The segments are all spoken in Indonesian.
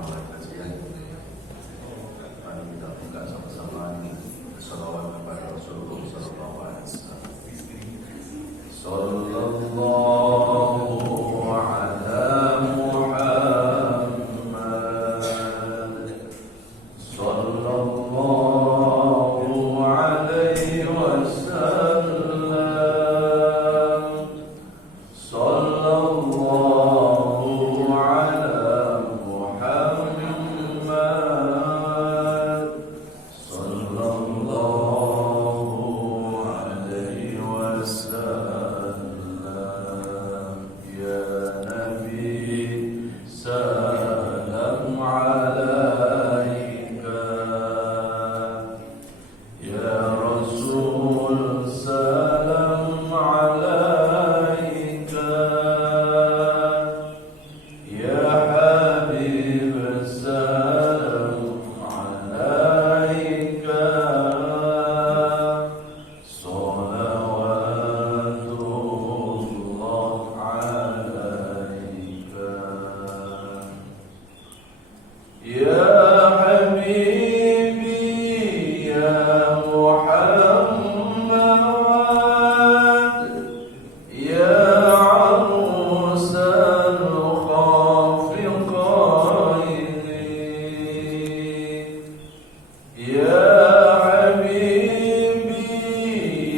mulai kajian. Mari kita buka sama-sama ini selawat kepada Rasulullah sallallahu alaihi wasallam. Sallallahu ala Muhammad. Sallallahu alaihi wasallam. Sallallahu ala Muhammad. Sallallahu alaihi wasallam. Ya Nabi, salam alaika. Ya Rasul, salam alaika. Ya Habib, salam alaika. Salawatullah alaika. Ya Habibi, ya Muhammad, ya arusal khafiqaini. Ya Habibi,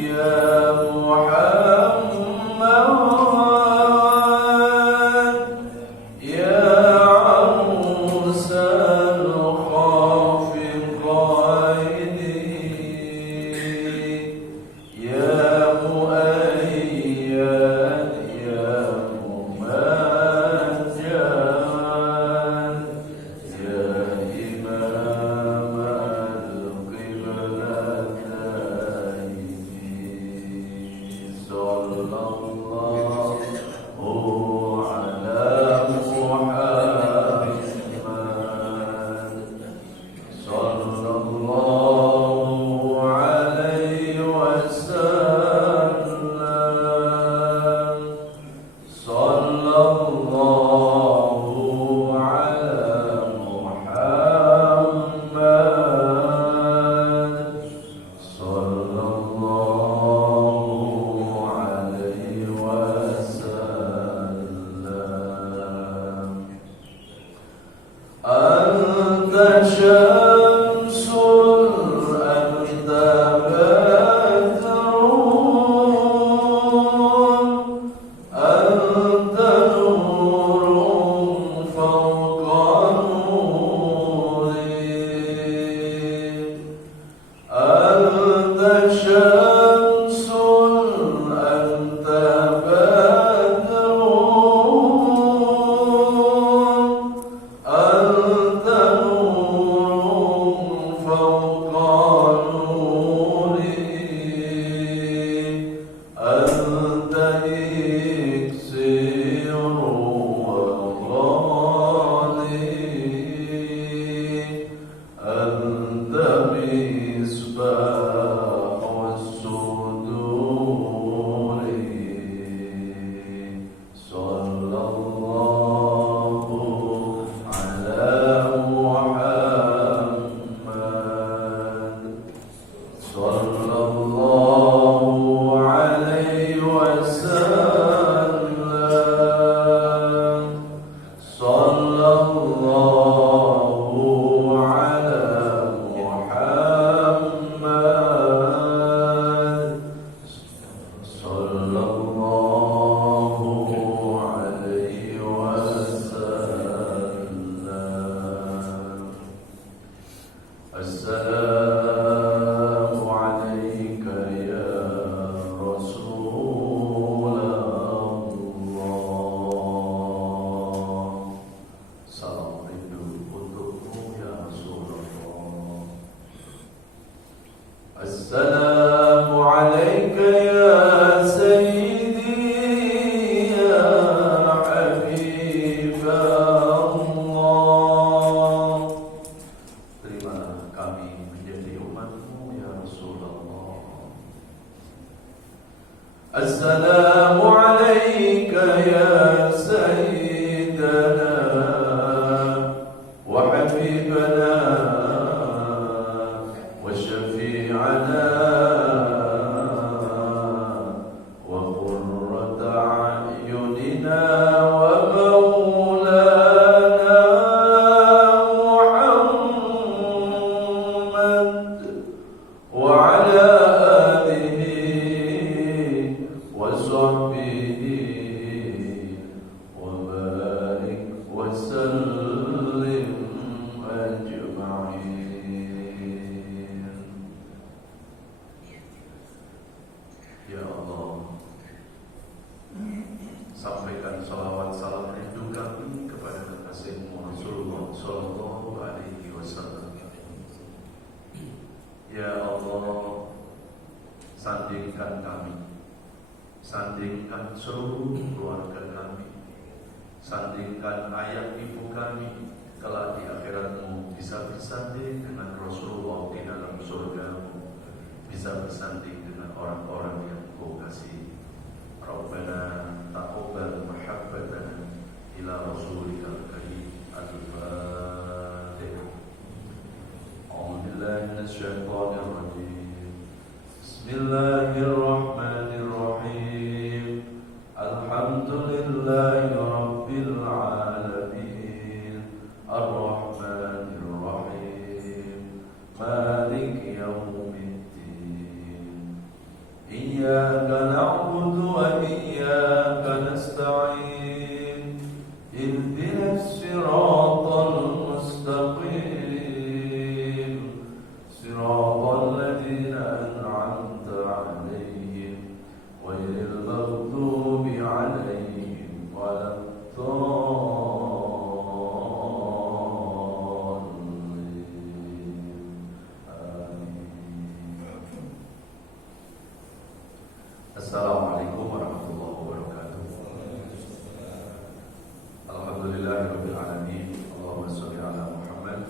ya Muhammad, ya arusal khafiqaini. Ya muayyad, ya mumajjad, ya imam al-qiblataini. Sallallahu ala Muhammad. Sallallahu alaihi wasallam. Sallallahu ala Muhammad. Sallallahu alaihi wasallam. Anta syamsul, anta badrun, anta nurun fawqa nuri. Anta syamsul, anta badrun, anta nurun fawqa nuri. Anta iksirun wa ghali. Anta misbah was-suduri. Sallallahu ala Muhammad. Sallallahu alaihi wasallam. Sallallahu ala Muhammad. Sallallahu alaihi wasallam. Assalamu alayka ya Rasulullah. Salam rindu untukmu ya sandingkan kami, sandingkan seluruh keluarga kami, sandingkan ayah ibu kami kelak di akhiratmu, bisa bersanding dengan Rasulullah di dalam surgamu, bisa bersanding dengan orang-orang yang kau kasih. Rabbana taqabbal mahabbatana ila rasulika karim. Al-Fatihah. A'udzu billahi minasy syaithanir rajim. Bismillahirrahmanirrahim. Alhamdulillahi rabbil alamin. Ar-Rahmanir Rahim. Maliki yaumiddin. Iyyaka na'budu wa iyyaka nasta'in. Ihdinas siratal mustaqim. Siratal ladzina an'amta 'alaihim ghairil maghdubi 'alaihim waladdallin. Assalamualaikum warahmatullahi wabarakatuh. Alhamdulillahirabbil alamin. Allahumma shalli ala Muhammad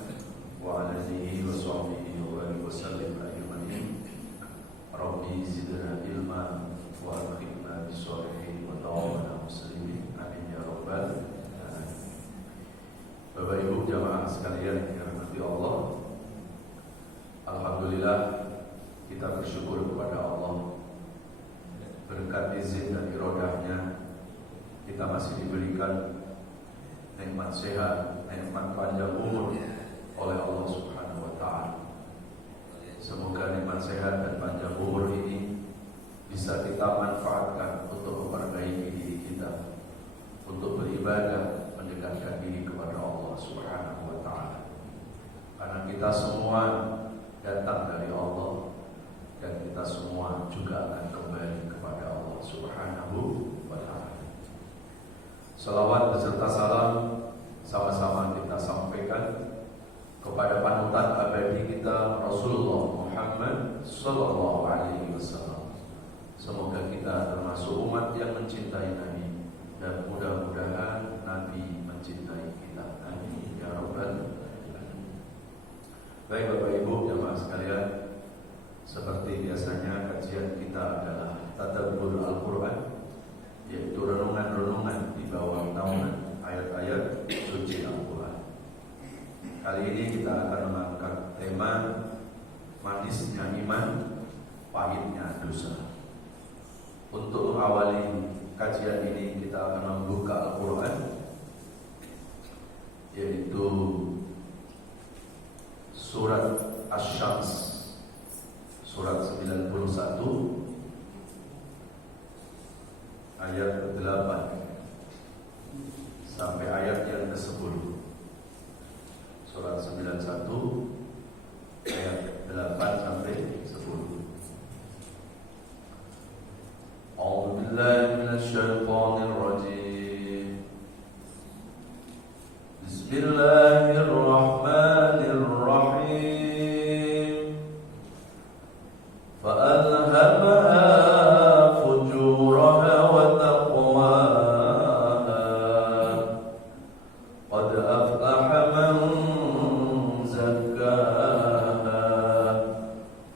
wa ala alihi wa sahbihi wa alihi wasallim ajmain. Rabbi zidna ilma wa akhirna bis-shalihin wa tawaffana muslimin. Amin ya rabbal alamin. Bapak Ibu jamaah sekalian yang dirahmati Allah, alhamdulillah kita bersyukur kepada Allah. Berkat izin dan irodahnya kita masih diberikan nikmat sehat, nikmat panjang umur oleh Allah Subhanahu wa ta'ala. Semoga nikmat sehat dan panjang umur ini bisa kita manfaatkan untuk memperbaiki diri kita, untuk beribadah, mendekatkan diri kepada Allah Subhanahu wa ta'ala. Karena kita semua datang dari Allah dan kita semua juga akan kembali kepada Allah Subhanahu wa ta'ala. Salawat beserta salam sama-sama kita sampaikan kepada panutan abadi kita Rasulullah Muhammad sallallahu alaihi wasallam. Semoga kita termasuk umat yang mencintai Nabi dan mudah-mudahan Nabi mencintai kita. Amin ya rabbal alamin. Baik Bapak Ibu jamaah sekalian, seperti biasanya kajian kita adalah tadabbur Al-Quran, yaitu renungan-renungan di bawah naungan ayat-ayat suci Al-Quran. Kali ini kita akan mengangkat tema manisnya iman, pahitnya dosa. Untuk mengawali kajian ini kita akan membuka Al-Quran, yaitu surat Asy-Syams, surat 91 ayat 8 sampai ayat yang ke-10. Surat 91 ayat 8 sampai 10. A'udzu billahi minasy syaithanir rajim. Bismillahirrahmanirrahim. فألهمها فجورها وتقواها قد أفلح من زكاها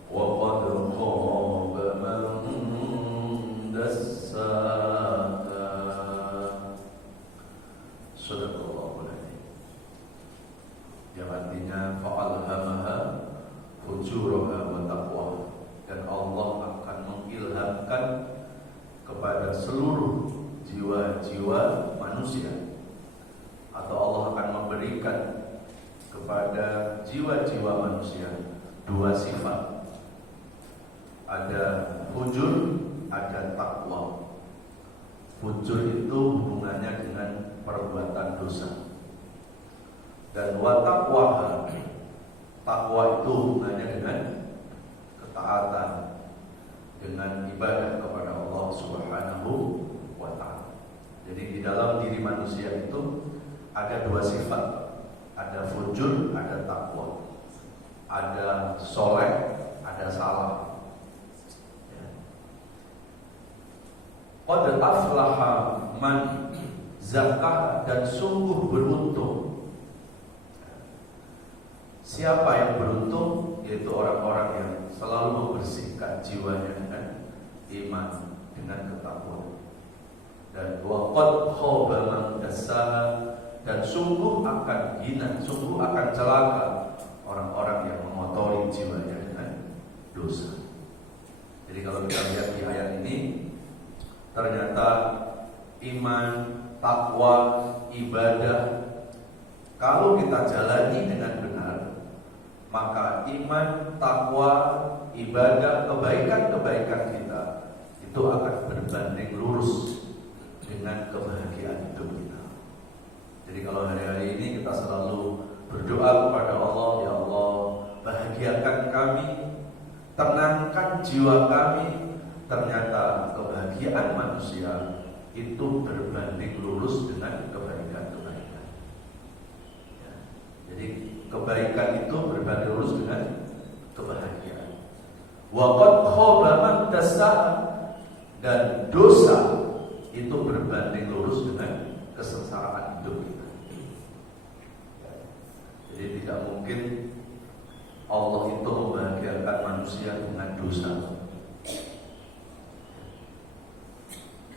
وقد خاب من دساها. Sadaqallahul Adzim. Yang artinya fa'alhamaha fujuraha wa taqwaha, dan Allah akan mengilhamkan kepada seluruh jiwa-jiwa manusia, atau Allah akan memberikan kepada jiwa-jiwa manusia dua sifat. Ada fujur, ada takwa. Fujur itu hubungannya dengan perbuatan dosa, dan wa taqwa, takwa itu hubungannya dengan ketaatan, dengan ibadah kepada Allah Subhanahu wa ta'ala. Jadi di dalam diri manusia itu ada dua sifat, ada fujur, ada takwa, ada soleh, ada salah. Ya. Qad aflaha man zakah, dan sungguh beruntung. Siapa yang beruntung? Yaitu orang-orang yang selalu membersihkan jiwanya dengan iman, dengan ketakwaan. Dan wa qad khaba man dassaha, dan sungguh akan hina, sungguh akan celaka orang-orang yang mengotori jiwanya dengan dosa. Jadi kalau kita lihat di ayat ini, ternyata iman, takwa, ibadah, kalau kita jalani dengan benar, maka iman, takwa, ibadah, kebaikan-kebaikan kita itu akan berbanding lurus dengan kebahagiaan hidup kita. Jadi kalau hari-hari ini kita selalu berdoa kepada Allah, ya Allah, bahagiakan kami, tenangkan jiwa kami, ternyata kebahagiaan manusia itu berbanding lurus dengan kebaikan-kebaikan. Ya. Jadi kebaikan itu berbanding lurus dengan kebahagiaan. Wa qad khaba man dassaha, dan dosa itu berbanding lurus dengan kesengsaraan hidup kita. Ya. Jadi tidak mungkin Allah itu membahagiakan manusia dengan dosa.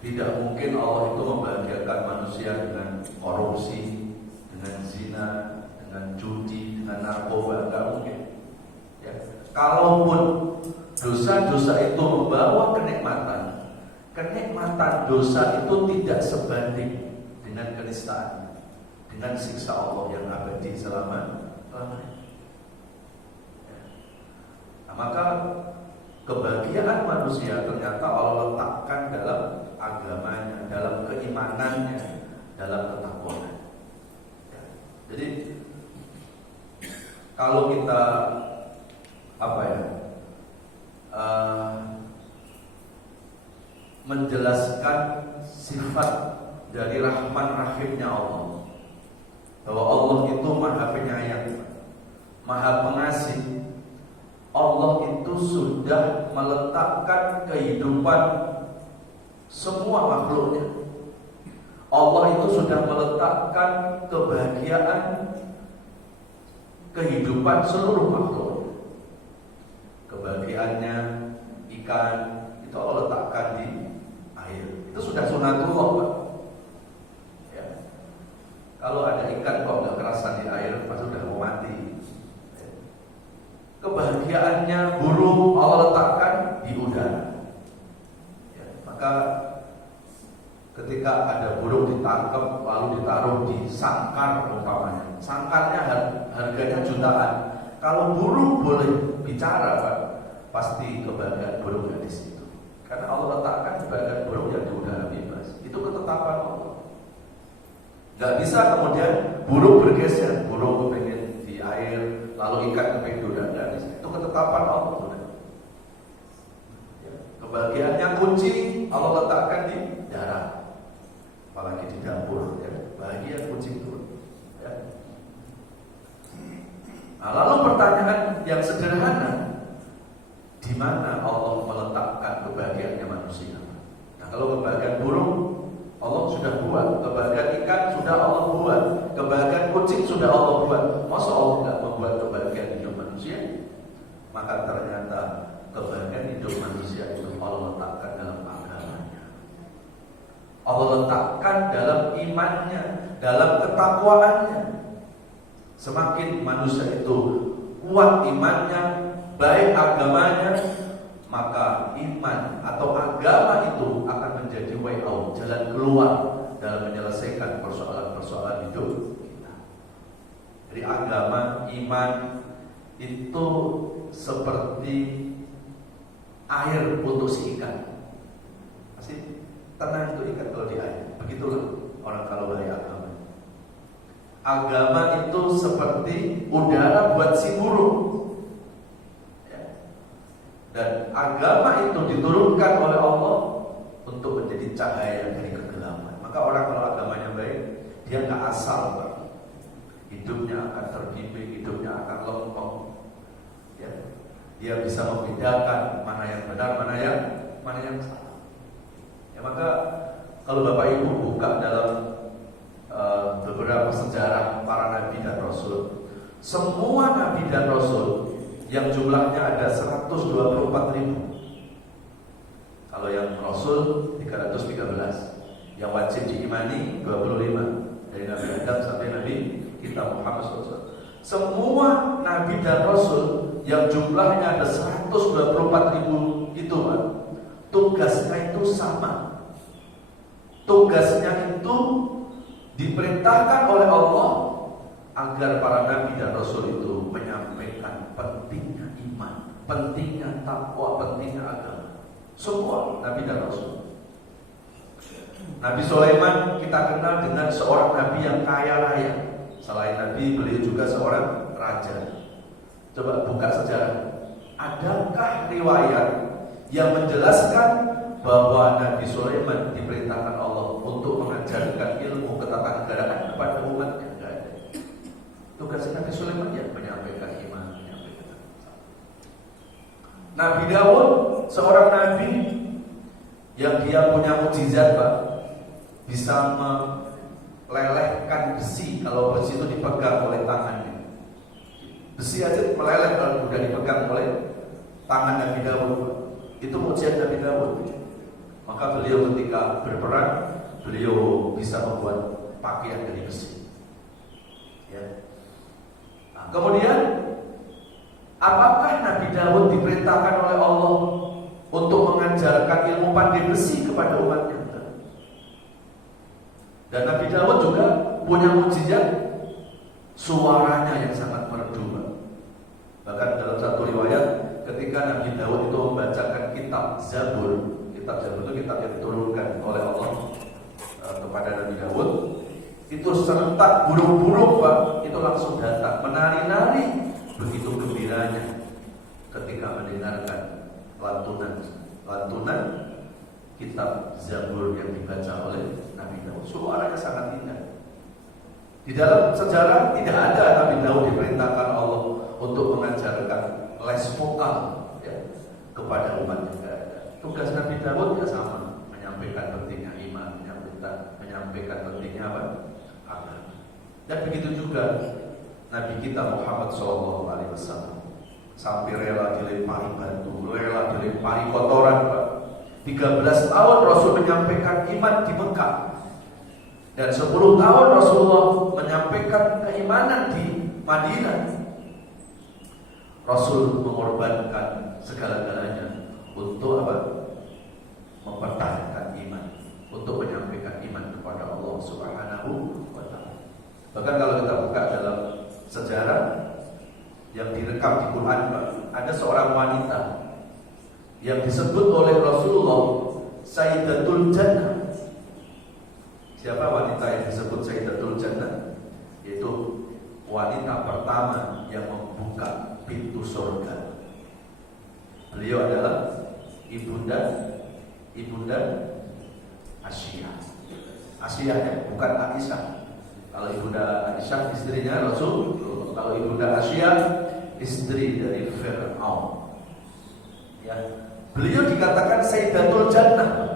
Tidak mungkin Allah itu membahagiakan manusia dengan korupsi, dengan zina, dengan judi, dengan narkoba. Tidak mungkin. Ya. Kalaupun dosa-dosa itu membawa kenikmatan, kenikmatan dosa itu tidak sebanding dengan kenistaan, dengan siksa Allah yang abadi selama-lamanya. Nah, maka kebahagiaan manusia ternyata Allah letakkan dalam agamanya, dalam keimanannya, dalam ketakwaan. Ya. Jadi kalau kita menjelaskan sifat dari Rahman Rahimnya Allah, bahwa Allah itu Maha Penyayang, Maha Pengasih. Allah itu sudah meletakkan kehidupan semua makhluknya. Allah itu sudah meletakkan kebahagiaan kehidupan seluruh makhluk. Kebahagiaannya ikan itu Allah letakkan di air. Itu sudah sunatullah, Pak. Ya. Kalau ada ikan kok nggak kerasan di air, pasti sudah mau mati. Ya. Kebahagiaannya burung Allah letakkan di udara. Ya. Maka ketika ada burung ditangkap lalu ditaruh di sangkar umpamanya, sangkarnya harganya jutaan. Kalau burung boleh bicara, Pak, pasti kebahagiaan burung ada di situ. Karena Allah letakkan kebahagiaan burung yang di udara bebas. Itu ketetapan Allah. Gak bisa kemudian burung bergeser, burung kepengen di air, lalu ikan kepengen di udara. Gak bisa. Itu ketetapan Allah. Ya. Kebahagiaannya kucing Allah letakkan di darat, apalagi di dapur. Ya. Bahagia kucing itu. Ya. Nah, lalu pertanyaan yang sederhana, di mana Allah meletakkan kebahagiaannya manusia? Nah, kalau kebahagiaan burung Allah sudah buat, kebahagiaan ikan sudah Allah buat, kebahagiaan kucing sudah Allah buat, masa Allah tidak membuat kebahagiaan hidup manusia? Maka ternyata kebahagiaan hidup manusia itu Allah letakkan dalam agamanya, Allah letakkan dalam imannya, dalam ketakwaannya. Semakin manusia itu kuat imannya, baik agamanya, maka iman atau agama itu akan menjadi way out, jalan keluar dalam menyelesaikan persoalan-persoalan hidup kita. Jadi agama, iman itu seperti air untuk si ikan. Masih tenang tuh ikan kalau di air. Begitulah orang kalau dari agama. Agama itu seperti udara buat si burung. Dan agama itu diturunkan oleh Allah untuk menjadi cahaya dari kegelapan. Maka orang kalau agamanya baik, dia nggak asal, Pak. Hidupnya akan terbimbing, hidupnya akan lempeng. Ya. Dia bisa membedakan mana yang benar, mana yang salah. Ya, maka kalau Bapak Ibu buka dalam beberapa sejarah para Nabi dan Rasul, semua Nabi dan Rasul yang jumlahnya ada 124.000. Kalau yang Rasul 313, yang wajib diimani 25, dari Nabi Adam sampai Nabi kita Muhammad SAW. Semua Nabi dan Rasul yang jumlahnya ada 124.000 itu, Pak, tugasnya itu sama. Tugasnya itu diperintahkan oleh Allah agar para Nabi dan Rasul itu menyampaikan pentingnya iman, pentingnya takwa, pentingnya agama. Semua Nabi dan Rasul. Nabi Sulaiman kita kenal dengan seorang Nabi yang kaya raya. Selain Nabi, beliau juga seorang raja. Coba buka sejarah. Adakah riwayat yang menjelaskan bahwa Nabi Sulaiman diperintahkan Allah untuk mengajarkan ilmu ketatanegaraan kepada umatnya? Tidak ada. Tugas Nabi Sulaiman ya menyampaikan iman, menyampaikan. Nabi Daud seorang nabi yang dia punya mukjizat, Pak, bisa melelehkan besi kalau besi itu dipegang oleh tangannya. Besi aja meleleh kalau sudah dipegang oleh tangan Nabi Daud. Itu mukjizat Nabi Daud. Maka beliau ketika berperang, beliau bisa membuat pakaian dari besi. Ya. Nah, kemudian apakah Nabi Daud diperintahkan oleh Allah untuk mengajarkan ilmu pandai besi kepada umatnya? Dan Nabi Daud juga punya mukjizat suaranya yang sangat merdu. Bahkan dalam satu riwayat, ketika Nabi Daud itu membacakan kitab Zabur itu kitab yang diturunkan oleh Allah kepada Nabi Daud, itu serentak burung-burung, Pak, itu langsung datang menari-nari, begitu gembiranya ketika mendengarkan lantunan kitab Zabur yang dibaca oleh Nabi Daud. Suaranya sangat indah. Di dalam sejarah tidak ada Nabi Daud diperintahkan Allah untuk mengajarkan les vokal ya, kepada umatnya. Tugas Nabi Daud ya sama, menyampaikan pentingnya iman, menyampaikan pentingnya apa? Agama. Dan begitu juga Nabi kita Muhammad SAW sampai rela dilempari batu, rela dilempari kotoran, Pak. 13 tahun Rasul menyampaikan iman di Mekah, dan 10 tahun Rasulullah menyampaikan keimanan di Madinah. Rasul mengorbankan segala-galanya untuk apa? Mempertahankan iman, untuk menyampaikan iman kepada Allah Subhanahu wa ta'ala. Bahkan kalau kita buka dalam sejarah yang direkam di Quran, ada seorang wanita yang disebut oleh Rasulullah Sayyidatul Jannah. Siapa wanita yang disebut Sayyidatul Jannah? Yaitu wanita pertama yang membuka pintu surga. Beliau adalah Ibunda Asyiyah. Asyiyah ya, bukan Aisyah. Kalau Ibunda Aisyah istrinya Rasul, kalau Ibunda Asyiyah istri dari Fir'aun. Ya, beliau dikatakan Sayyidatul Jannah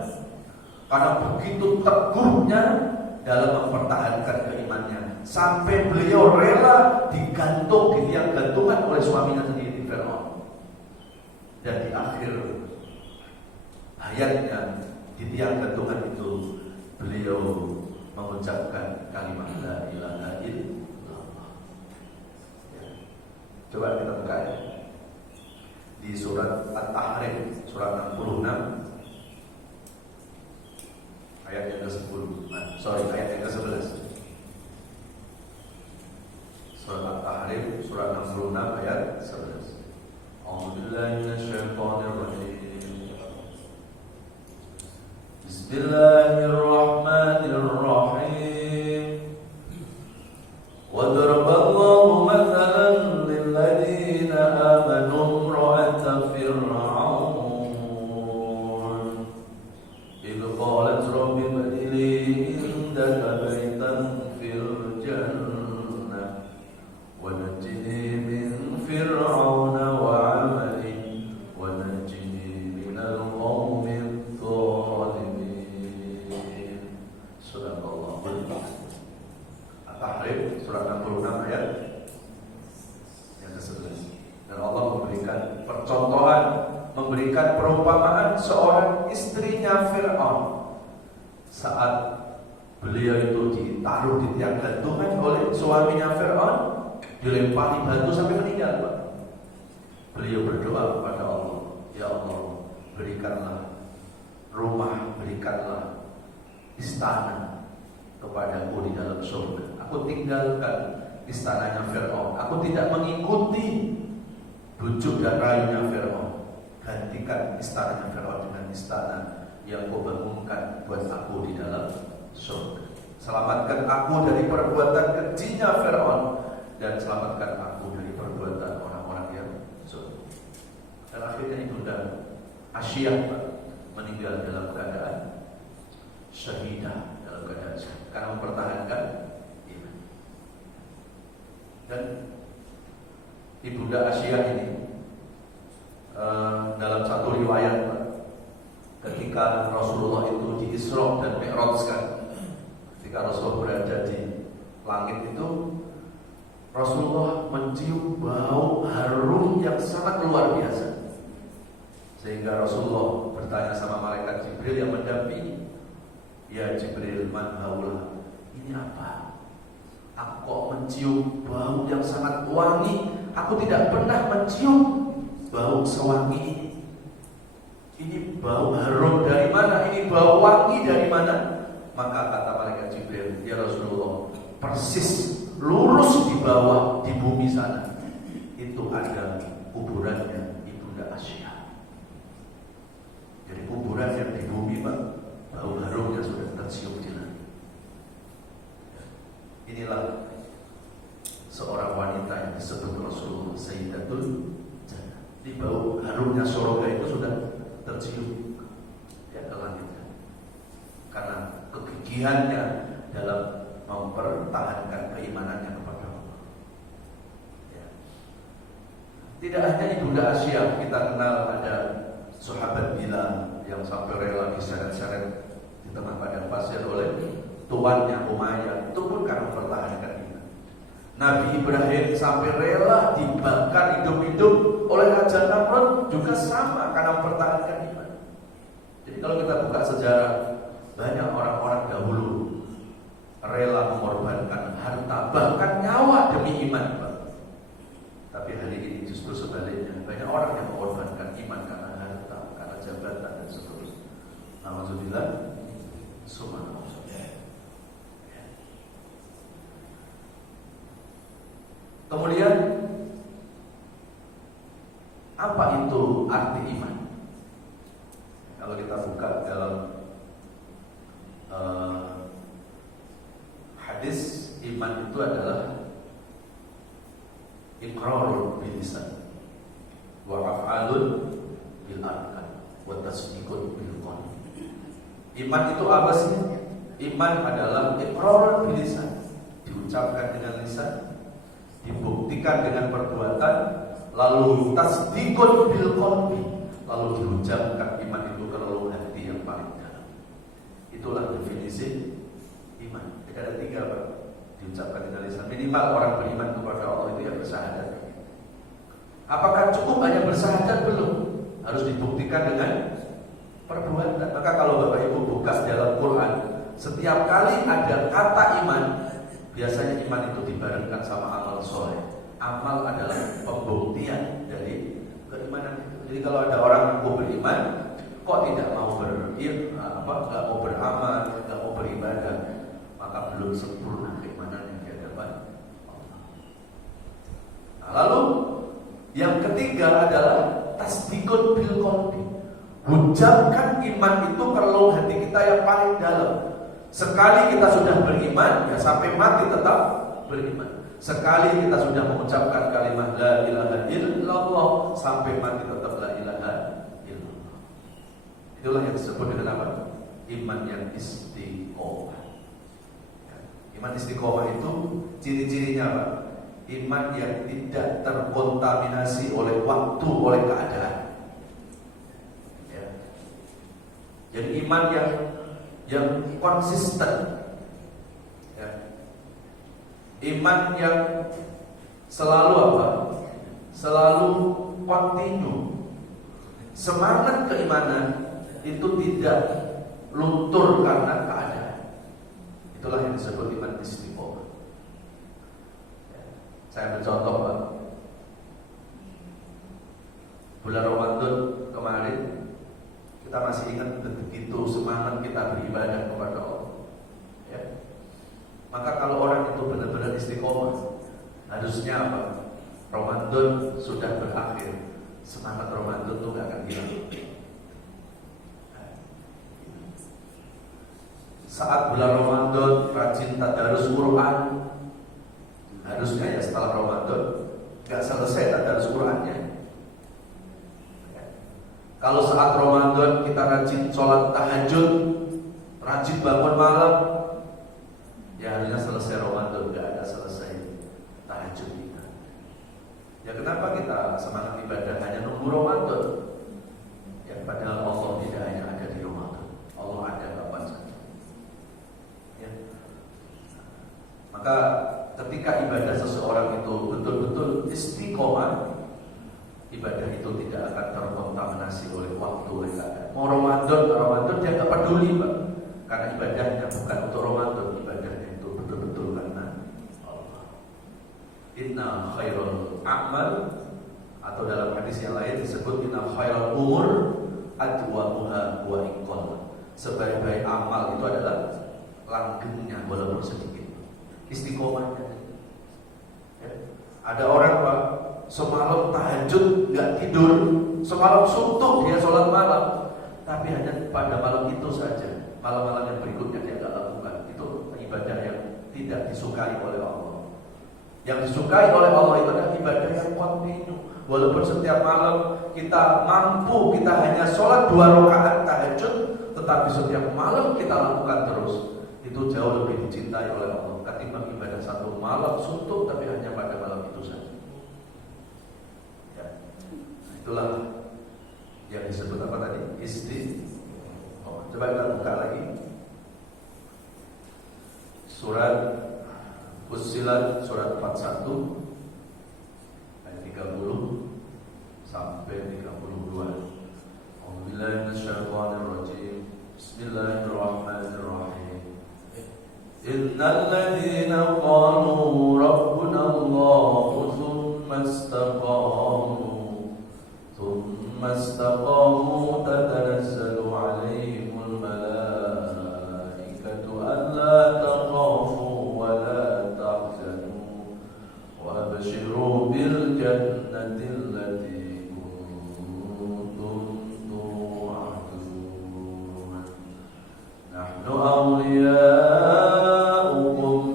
karena begitu teguhnya dalam mempertahankan keimannya, sampai beliau rela digantung di tiang gantungan oleh suaminya sendiri, Fir'aun. Dan di akhir hayatnya di tiang gantungan itu beliau mengucapkan kalimat la ilaha illallah. Ya. Coba kita buka ya. Di surat At-Tahrim, surat 66 ayat yang ke-10. Ayat yang ke-11. Surat At-Tahrim, surat 66 ayat 11. A'udzubillahi minasyaitonir rajim. Bismillahirrahmanirrahim. Wa daraballahu mathalan lil ladzina amanu imra'ata fir'aun idh qalat rabbi ibni li indaka baytan fil jannah wa najjini min fir'auna wa 'amalihi wa najjini minal qawmi adh-dhalimin. memberikan perumpamaan seorang istrinya Fir'aun saat beliau itu ditaruh di tiang gantungan oleh suaminya Fir'aun, dilempari batu sampai meninggal, Pak. Beliau berdoa kepada Allah, ya Allah, berikanlah rumah, berikanlah istana kepadaku di dalam surga. Aku tinggalkan istananya Fir'aun, aku tidak mengikuti bujuk dan rayunya Fir'aun. Gantikan istananya Fir'aun dengan istana yang kau bangunkan buat aku di dalam surga. Selamatkan aku dari perbuatan kejinya Fir'aun, dan selamatkan aku dari perbuatan orang-orang yang zalim. Dan akhirnya Ibunda Asyiyah meninggal dalam keadaan syahidah, dalam keadaan syahidah, karena mempertahankan iman. Dan Ibunda Asyiyah ini dalam satu riwayat, ketika Rasulullah itu di Isra dan Mi'rajkan, ketika Rasulullah berada di langit itu, Rasulullah mencium bau harum yang sangat luar biasa, sehingga Rasulullah bertanya sama malaikat Jibril yang mendampingi, ya Jibril, man haula, ini apa? Aku kok mencium bau yang sangat wangi, aku tidak pernah mencium bau sewangi ini. Ini bau harum dari mana? Ini bau wangi dari mana? Maka kata malaikat Jibril, ya Rasulullah, persis lurus di bawah di bumi sana itu ada kuburannya Ibunda Asyiyah. Jadi kuburan yang di bumi, Pak, bau harumnya sudah tercium di langit. Inilah seorang wanita yang disebut Rasulullah Sayyidatul Jannah. Di bau harumnya surga itu sudah tercium ya ke langitnya, karena kegigihannya dalam mempertahankan keimanannya kepada Allah. Ya. Tidak hanya Ibunda Asyiyah, kita kenal ada sahabat Bilal yang sampai rela diseret-seret di tengah padang pasir oleh tuannya Umayyah, itu pun karena mempertahankan iman. Nabi Ibrahim sampai rela dibakar hidup-hidup oleh Raja Namrud, juga sama karena mempertahankan iman. Jadi kalau kita buka sejarah, banyak orang-orang dahulu rela mengorbankan harta, bahkan nyawa demi iman, Pak. Tapi hari ini justru sebaliknya, banyak orang yang mengorbankan iman karena harta, karena jabatan dan seterusnya. Alhamdulillah, subhanallah. Kemudian apa itu arti iman? Kalau kita buka dalam hadis, iman itu adalah iqrarun bil lisan wa af'alun bil arkan wa tasdiqun bil qalbi. Iman itu apa sih? Iman adalah iqrarun bil lisan, diucapkan dengan lisan, dibuktikan dengan perbuatan, lalu tasdiqun bil qalbi, lalu diucapkan iman itu ke relung hati yang paling dalam. Itulah definisi iman. Jadi ada 3, Pak, diucapkan dengan lisan. Minimal orang beriman kepada Allah itu yang bersyahadat. Apakah cukup hanya bersyahadat? Belum, harus dibuktikan dengan perbuatan. Maka kalau Bapak Ibu buka dalam Quran, setiap kali ada kata iman, biasanya iman itu dibarengkan sama amal soleh. Amal adalah pembuktian dari keimanan itu. Jadi kalau ada orang mengaku beriman, kok tidak mau nggak mau beramal, nggak mau beribadah, maka belum sempurna keimanan yang di hadapan Allah. Nah, lalu yang ketiga adalah tasdiqun bil qalbi. Ucapkan iman itu ke relung hati kita yang paling dalam. Sekali kita sudah beriman, ya sampai mati tetap beriman. Sekali kita sudah mengucapkan kalimat la ilaha illallah, sampai mati tetap la ilaha illallah. Itulah yang disebut dengan apa? Iman yang istiqomah. Iman istiqomah itu ciri-cirinya apa? Iman yang tidak terkontaminasi oleh waktu, oleh keadaan. Ya. Jadi iman yang konsisten, ya. Iman yang selalu apa? Selalu kontinu, Semangat keimanan itu tidak luntur karena keadaan. Itulah yang disebut iman istiqomah. Saya bercontoh, Pak. Bulan Ramadan kemarin kita masih ingat begitu semangat kita beribadah kepada Allah. Ya. Maka kalau orang itu benar-benar istiqomah, harusnya apa? Ramadan sudah berakhir, semangat Ramadan itu gak akan hilang. Saat bulan Ramadan rajin tadarus Quran, harusnya ya setelah Ramadan gak selesai tadarus Qurannya. Kalau saat Ramadan kita rajin sholat tahajud, rajin bangun malam, ya harusnya selesai Ramadan, gak ada selesai tahajud kita. Ya kenapa kita semangat ibadah hanya nunggu Ramadan? Ya padahal Allah tidak hanya ada di Ramadan, Allah ada kapan saja. Ya. Maka ketika ibadah seseorang itu betul-betul istiqomah, ibadah itu tidak akan terkontaminasi oleh waktu, oleh keadaan. Mau Ramadan dia tak peduli, Pak. Karena ibadahnya bukan untuk Ramadan, ibadahnya itu betul-betul karena Allah. Inna khairul a'mal, atau dalam hadis yang lain disebut inna khairul umur adwamuha wa iqal. Sebaik-baik amal itu adalah langgengnya walaupun sedikit. Istiqomahnya. Ya. Ada orang, Pak, semalam tahajud nggak tidur, semalam suntuk dia sholat malam, tapi hanya pada malam itu saja. Malam-malam yang berikutnya dia nggak lakukan. Itu ibadah yang tidak disukai oleh Allah. Yang disukai oleh Allah itu adalah ibadah yang kontinu. Walaupun setiap malam kita mampu, kita hanya sholat 2 rakaat tahajud, tetapi setiap malam kita lakukan terus. Itu jauh lebih dicintai oleh Allah ketimbang ibadah 1 malam suntuk tapi hanya pada malam itu saja. Itulah yang disebut apa tadi? Istiqomah. Coba kita buka lagi surat Fussilat surat 41 ayat 30 sampai 32. A'udzubillahi minasyaitonirrajim. Bismillahirrahmanirrahim. Innal ladzina qalu rabbuna Allahu tsumma istaqamu ثم استقاموا تتنزل عليهم الملائكة ألا تخافوا ولا تحزنوا وأبشروا بالجنة التي كنتم توعدون نحن أولياؤكم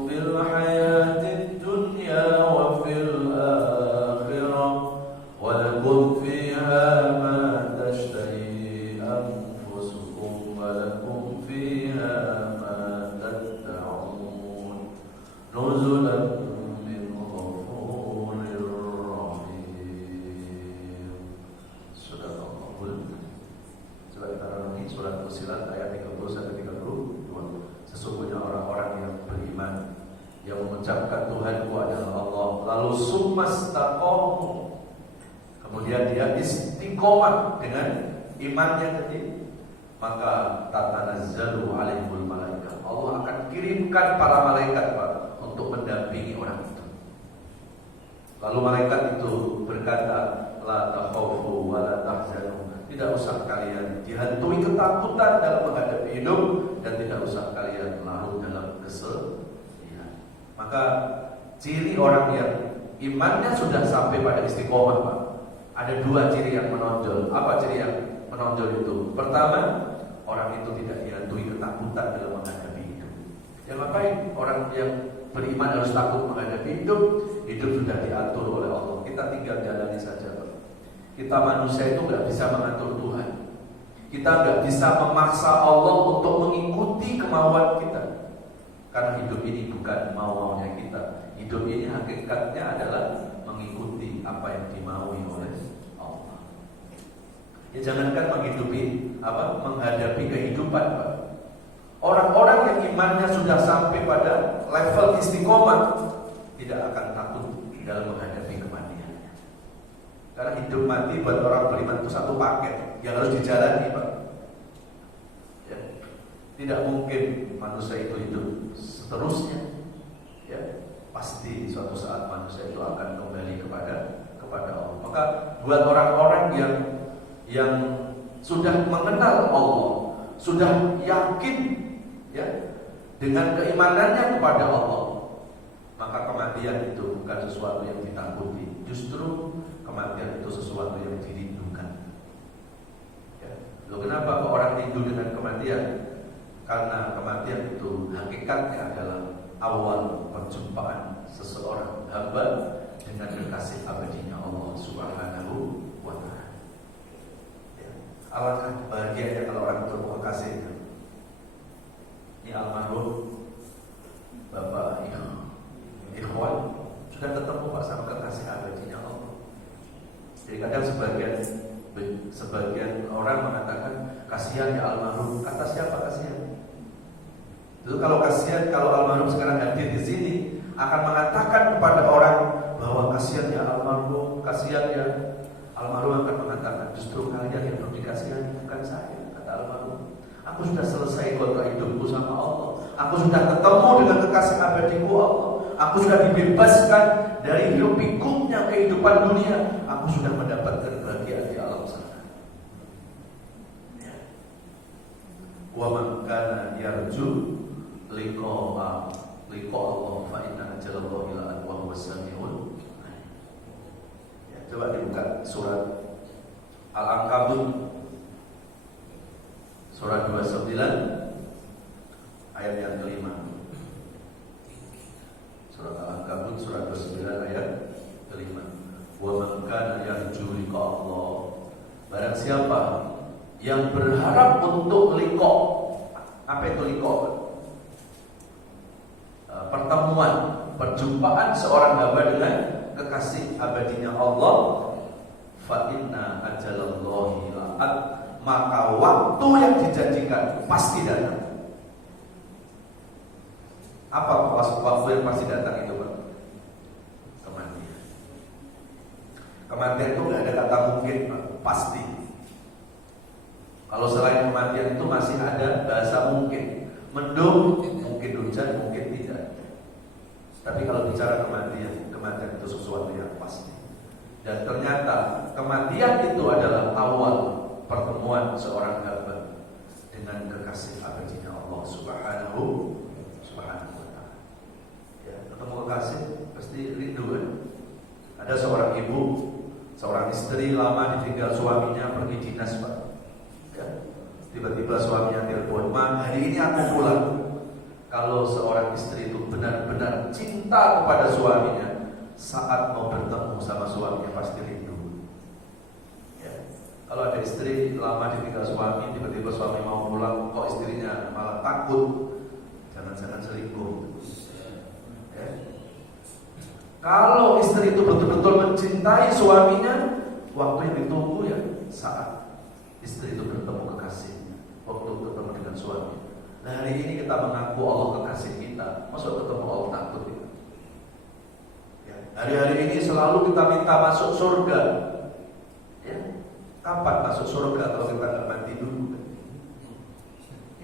في الحياة الدنيا وفي الآخرة ولكم فيها ما تشتهي أنفسكم ولكم فيها ما تدعون نزلا من غفور رحيم. Surat Al-Qur'an. Coba kita renungi surat Fussilat ayat 30-32. Sesungguhnya orang-orang yang beriman yang mengucapkan Tuhanku adalah Allah, lalu summastaqamu, kemudian dia istiqomah dengan imannya tadi, maka tatanazzalu alaihul malaikat, Allah akan kirimkan para malaikat, Pak, untuk mendampingi orang itu. Lalu malaikat itu berkata, la takhafu wa la tahzanu, tidak usah kalian dihantui ketakutan dalam menghadapi hidup, dan tidak usah kalian larut dalam kesedihan. Maka ciri orang yang imannya sudah sampai pada istiqomah, Pak, ada 2 ciri yang menonjol. Apa ciri yang menonjol itu? Pertama, orang itu tidak dihantui ketakutan dalam menghadapi hidup. Yang ngapain? Orang yang beriman harus takut menghadapi hidup. Hidup sudah diatur oleh Allah. Kita tinggal jalani saja, Pak. Kita manusia itu nggak bisa mengatur Tuhan. Kita nggak bisa memaksa Allah untuk mengikuti kemauan kita. Karena hidup ini bukan mau-maunya kita. Hidup ini hakikatnya adalah mengikuti apa yang dimaui oleh Allah. Ya jangankan menghadapi kehidupan, Pak. Orang-orang yang imannya sudah sampai pada level istiqomah tidak akan takut dalam menghadapi kematian. Karena hidup mati buat orang beriman itu satu paket. yang harus dijalani, Pak. Ya. Tidak mungkin manusia itu hidup seterusnya. Ya. Pasti suatu saat manusia itu akan kembali kepada Allah. Maka buat orang-orang yang sudah mengenal Allah, sudah yakin ya dengan keimanannya kepada Allah, maka kematian itu bukan sesuatu yang ditakuti. Justru kematian itu sesuatu yang dirindukan. Ya. Loh, kenapa kok orang rindu dengan kematian? Karena kematian itu hakikatnya adalah awal perjumpaan seseorang hamba dengan kekasih abadinya Allah Subhanahu wa ta'ala. Ya. Alangkah bahagianya kalau orang bertemu kekasihnya. Ini almarhum Bapak Ikhwan sudah ketemu Pak sama kekasih abadinya Allah. Jadi kadang sebagian orang mengatakan kasihan ya almarhum. Kata siapa kasihan? Itu kalau kasihan, kalau almarhum sekarang hadir di sini akan mengatakan kepada orang bahwa kasihan ya almarhum, kasihan ya. Almarhum akan mengatakan justru kalian yang perlu dikasihani, bukan saya. Kata almarhum, aku sudah selesai kontrak hidupku sama Allah. Aku sudah ketemu dengan kekasih abadiku Allah. Aku sudah dibebaskan dari hiruk pikuknya kehidupan dunia. Aku sudah mendapatkan kebahagiaan di alam sana. Ya. Wa man kana yarju liqa Allah fa inna ajalallahu la'at wa huwas samiul alim. Ya, coba dibuka surat Al-Ankabut surat 29 ayat yang kelima. Surat Al-Ankabut surat 29 ayat kelima. Wa man kana yarju liqa Allah, barang siapa yang berharap untuk liqa. Apa itu liqa? Pertemuan, perjumpaan seorang hamba dengan kekasih abadinya Allah. Fa inna ajalallahi la'at, maka waktu yang dijanjikan pasti datang. Apa waktu yang pasti datang itu, Pak? Kematian. Kematian itu nggak ada kata mungkin, Pak. Pasti. Kalau selain kematian itu masih ada bahasa mungkin. Mendung, mungkin hujan, mungkin tidak. Tapi kalau bicara kematian itu sesuatu yang pasti. Dan ternyata kematian itu adalah awal pertemuan seorang hamba dengan kekasih abadinya Allah Subhanahu wa ta'ala. Ya, ketemu kekasih pasti rindu kan? Ada seorang ibu, seorang istri lama ditinggal suaminya pergi dinas, Pak. Ya. Tiba-tiba suaminya telepon, "Ma, hari ini aku pulang." Kalau seorang istri itu benar-benar cinta kepada suaminya, saat mau bertemu sama suaminya pasti rindu. Ya. Kalau ada istri lama ditinggal suami, tiba-tiba suami mau pulang, kok istrinya malah takut, jangan-jangan selingkuh. Ya. Kalau istri itu betul-betul mencintai suaminya, waktu yang ditunggu ya saat istri itu bertemu kekasihnya, waktu bertemu dengan suami. Nah, hari ini kita mengaku Allah kekasih kita, masa ketemu Allah takut ya? Ya. Hari-hari ini selalu kita minta masuk surga. Ya. Kapan masuk surga kalau kita nggak mati dulu?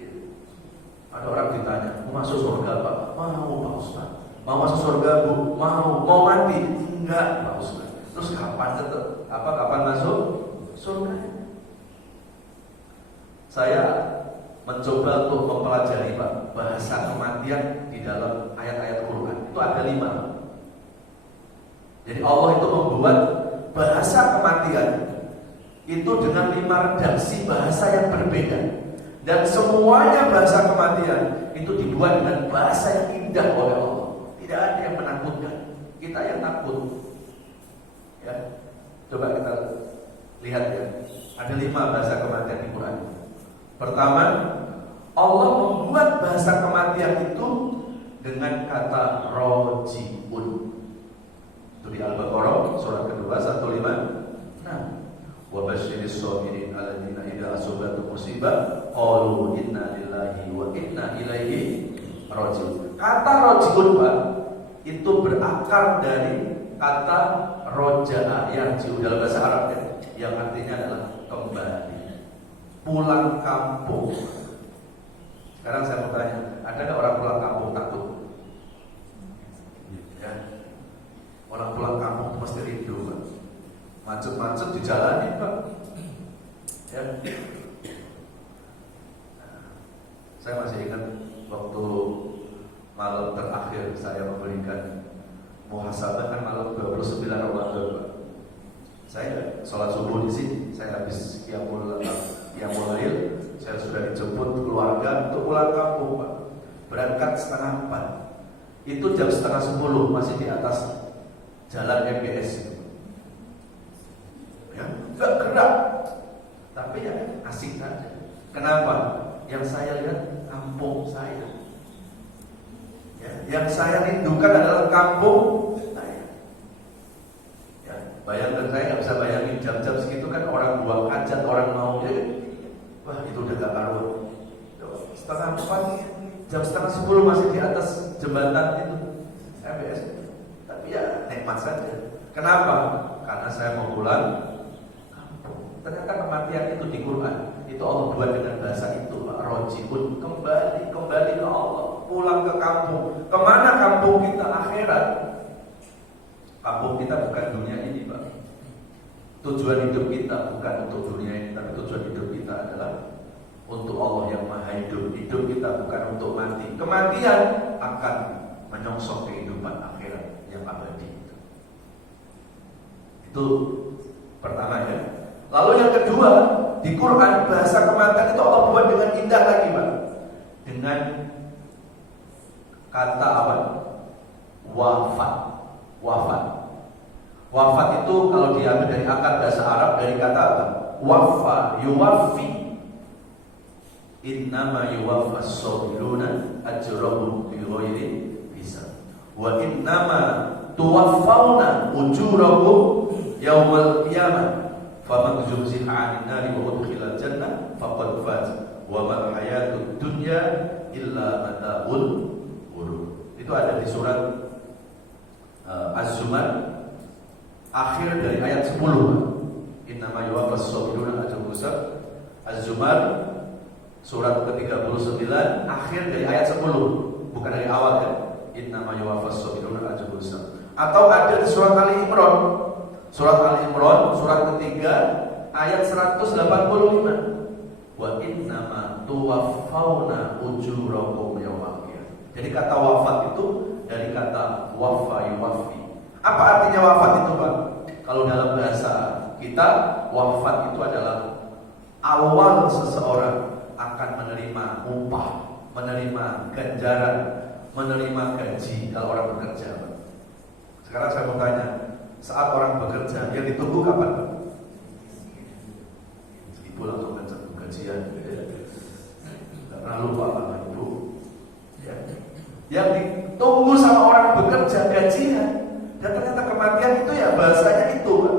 Ya. Ada orang ditanya, mau masuk surga Pak? Mau Pak Ustaz. Mau masuk surga Bu? Mau mati? Enggak Pak Ustaz. Terus kapan masuk surga? Saya mencoba untuk mempelajari Pak bahasa kematian di dalam ayat-ayat Quran. Itu ada 5. Jadi Allah itu membuat bahasa kematian itu dengan 5 redaksi bahasa yang berbeda. Dan semuanya bahasa kematian itu dibuat dengan bahasa yang indah oleh Allah. Tidak ada yang menakutkan. Kita yang takut. Ya. Coba kita lihat ya. Ada 5 bahasa kematian di Quran. Pertama, Allah membuat bahasa kematian itu dengan kata rojiun. Itu di Al-Baqarah surat kedua 156. Wa basyiris sabirin alladzina idza asabatu musibah qalu inna lillahi wa inna ilaihi raji'un. Kata raji'un Pak itu berakar dari kata roja'a yarji'u dalam bahasa Arab ya, yang artinya adalah kembali. pulang kampung. Sekarang saya mau tanya, ada nggak orang pulang kampung takut? Ya, orang pulang kampung itu pasti rindu, Pak. Macet-macet dijalani, Pak. Ya. Saya masih ingat waktu malam terakhir saya memberikan muhasabah, kan malam 29 Ramadan, Pak. Saya sholat subuh di sini, saya habis qiyamul lail, saya sudah dijemput keluarga untuk pulang kampung, Pak. Berangkat setengah 4. Itu jam setengah 10 masih di atas jalan MBS. Ya, enggak gerak, tapi ya asik saja. Kenapa? Yang saya lihat kampung saya. Ya, yang saya rindukan adalah kampung saya. Ya, bayangkan, saya nggak bisa bayangin jam-jam segitu kan orang buang hajat, orang mau wah itu udah gak karuan. Setengah 4, jam setengah 10 masih di atas jembatan itu MBS. Tapi ya nikmat saja. Kenapa? Karena saya mau pulang kampung. Ternyata kematian itu di Quran itu Allah buat dengan bahasa itu, Pak. Rojiun, kembali ke Allah, pulang ke kampung. Kemana kampung kita? Akhirat. Kampung kita bukan dunia ini, Pak. Tujuan hidup kita bukan untuk dunia ini, tapi tujuan hidup kita adalah untuk Allah yang maha hidup. Hidup kita bukan untuk mati. Kematian akan menyongsong kehidupan akhirat yang abadi. Itu pertama ya. Lalu yang kedua, di Quran bahasa kematian itu Allah buat dengan indah lagi, Pak. Dengan kata apa? Wafat. Wafat itu kalau diambil dari akar bahasa Arab dari kata apa? Wafa, yuwafi. Innama yuwaffas sabiruna ajrahum bighairi hisab. Wa innama tuwaffawna ujurahum yaumal qiyamah. Faman zuhziha 'anil nari wa udkhilal jannah faqad faz. Wa mal hayatud dunya illa mata'ul ghurur. Itu ada di surat Az-Zumar akhir dari ayat 10. Innama yuwaffas sabiruna ajrahum hisab. Az-Zumar surat ke-39 akhir dari ayat 10, bukan dari awal ya. Innama yuwaffas sabiruna ajrahum hisab. Atau ada di surat Ali Imran. Surat Al-Imran, surat ketiga, ayat 185. Wa innama tuwaffawna ujurakum yawmal qiyamah. Jadi kata wafat itu dari kata wafa yuwaffi. Apa artinya wafat itu, Pak? Kalau dalam bahasa kita, wafat itu adalah awal seseorang akan menerima upah, menerima ganjaran, menerima gaji kalau orang bekerja, Pak. Sekarang saya mau tanya, saat orang bekerja, yang ditunggu kapan, Pak? Ibu langsung gajian, nggak pernah lupa sama Ibu. Ya. Yang ditunggu sama orang bekerja gajian, dan ternyata kematian itu ya bahasanya itu, Pak.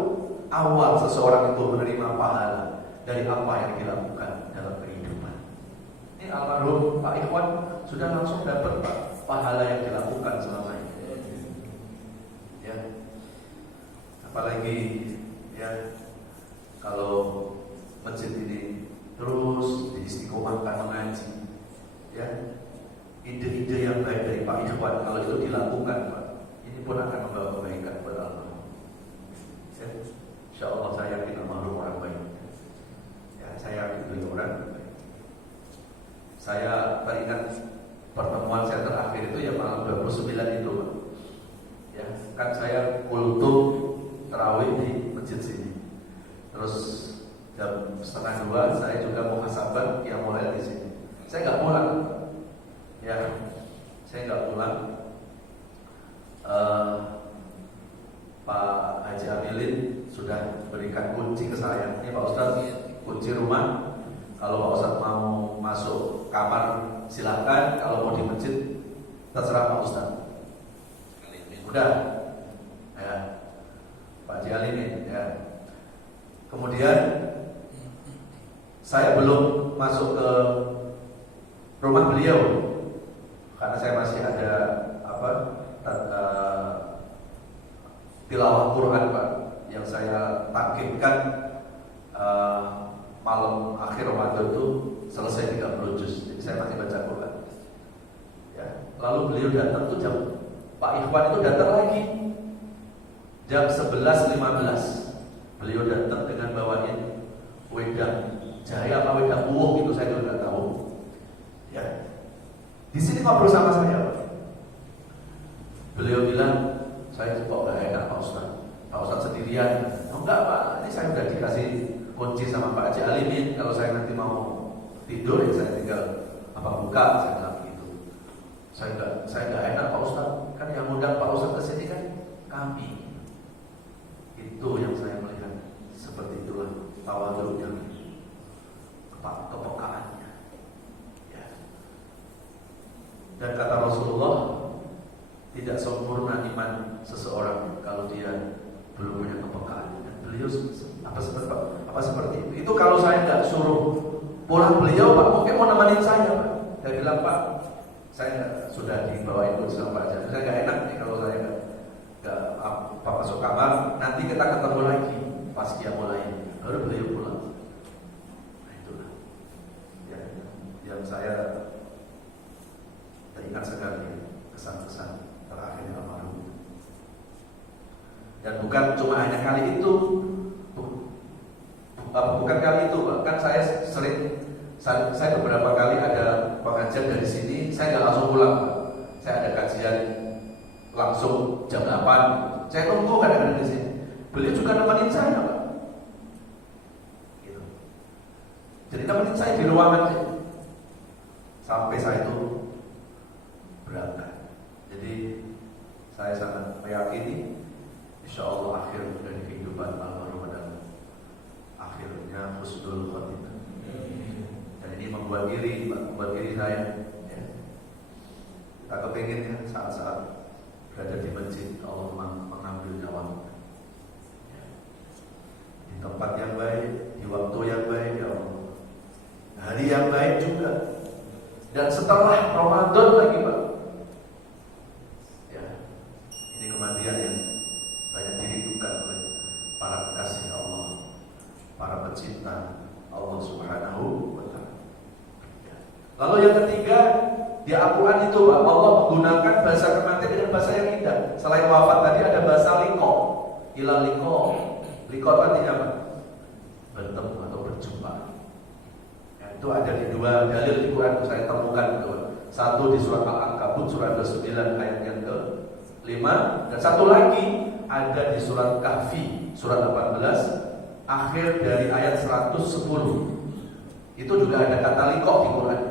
Awal seseorang itu menerima pahala dari apa yang dilakukan dalam kehidupan. Ini almarhum Pak Ikhwan sudah langsung dapat, Pak, pahala yang dilakukan selama ini. Ya. Apalagi ya kalau masjid ini terus diistiqomahkan mengaji, ya, ide-ide yang baik dari Pak Ikhwan kalau itu dilakukan, Pak, ini pun akan membawa kebaikan buat Allah. Ya, insya Allah saya yakin almarhum orang baik. Ya, saya yakin beliau orang baik. Saya teringat pertemuan saya terakhir itu ya malam 29 itu, Pak. Ya, kan saya kultum tarawih di masjid sini. Terus jam 1:30 saya juga mau muhasabah qiyamul lail di sini. Saya nggak pulang. Ya, saya nggak pulang. Pak Haji Amilin sudah berikan kunci ke saya. Ini Pak Ustadz, kunci rumah. Kalau Pak Ustadz mau masuk kamar silakan. Kalau mau di masjid terserah Pak Ustadz. Udah. Ya. Pak Jali ini ya. Kemudian saya belum masuk ke rumah beliau karena saya masih ada tilawah Quran, Pak, yang saya takkimkan malam akhir Ramadan itu selesai 30 juz. Jadi saya masih baca Quran. Ya. Lalu beliau datang tuh Pak Ikhwan itu datang lagi jam 11.15. Beliau datang dengan bawain wedang jahe apa wedang uwuh gitu, saya juga nggak tahu. Ya. Di sini ngobrol sama saya, Pak. Beliau bilang, saya kok nggak enak Pak Ustaz. Pak Ustaz sendirian. Oh, enggak Pak, ini saya udah dikasih kunci sama Pak Haji Alimin. Kalau saya nanti mau tidur ya saya tinggal buka, saya bilang gitu. Saya nggak enak Pak Ustaz. Kan yang undang Pak Ustaz ke sini kan kami. Itu yang saya melihat, seperti itulah tawadhu'nya, kepekaannya. Ya. Dan kata Rasulullah, tidak sempurna iman seseorang kalau dia belum punya kepekaan. Dan beliau apa seperti itu. Itu kalau saya nggak suruh pulang beliau, Pak, mungkin mau nemenin saya, Pak. Saya bilang, Pak, saya sudah dibawain kursi sama Pak Haji. Saya nggak enak nih kalau saya nggak masuk kamar. Nanti kita ketemu lagi pas dia mulai. Baru beliau pulang. Nah itulah yang saya teringat sekali kesan-kesan terakhir almarhum. Dan bukan cuma hanya kali itu, bukan kali itu, kan saya beberapa kali ada pengajian dari sini, saya nggak langsung pulang, Pak. Saya ada kajian langsung jam 8, saya tunggu kadang-kadang di sini. Beliau juga nemenin saya, Pak. Gitu. Jadi nemenin saya di ruangan sampai saya itu berangkat. Jadi saya sangat meyakini insya Allah akhir dari kehidupan almarhum adalah akhirnya husnul khotimah. Dan ini membuat diri saya ya. Kita kepingin ya saat-saat berada di masjid Allah mengambil nyawa ya. Di tempat yang baik, di waktu yang baik ya Allah, hari yang baik juga. Dan setelah Ramadan lagi, Pak. Kematian yang banyak dirindukan oleh para kekasih Allah, para pecinta Allah Subhanahu wa Ta'ala. Lalu yang ketiga, di Al-Quran itu, Pak, Allah menggunakan bahasa kematian dengan bahasa yang indah. Selain wafat tadi ada bahasa liqa. Ila liqa. Liqa artinya apa? Bertemu atau berjumpa. Ya, itu ada di dua dalil di Quran saya temukan itu. Satu di surat Al-Ankabut surat 29 ayat yang ke-5, dan satu lagi ada di surat Kahfi surat 18 akhir dari ayat 110. Itu juga ada kata liqa di Quran.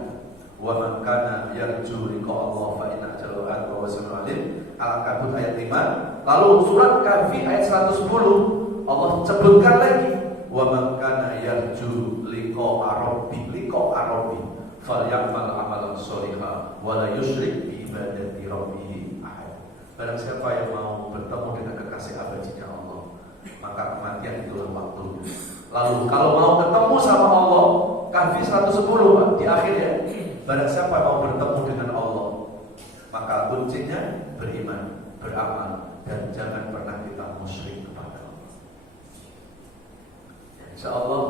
Wa man kana yarju liqa Allah fa inna ajalahu at wa wasilul alim. Al-Ankabut ayat 5. Lalu surat Kahfi ayat 110 Allah sebutkan lagi wa man kana yarju liqa rabbi falyamal amalan sholihan wa la yusyrik bi ibadati rabbih. Barang siapa yang mau bertemu dengan kekasih abadinya Allah, maka kematian itulah waktunya. Lalu kalau mau ketemu sama Allah, Kahfi 110, Pak, di akhir ya. Barang siapa mau bertemu dengan Allah, maka kuncinya beriman, beramal, dan jangan pernah kita musyrik kepada Allah. Insya Allah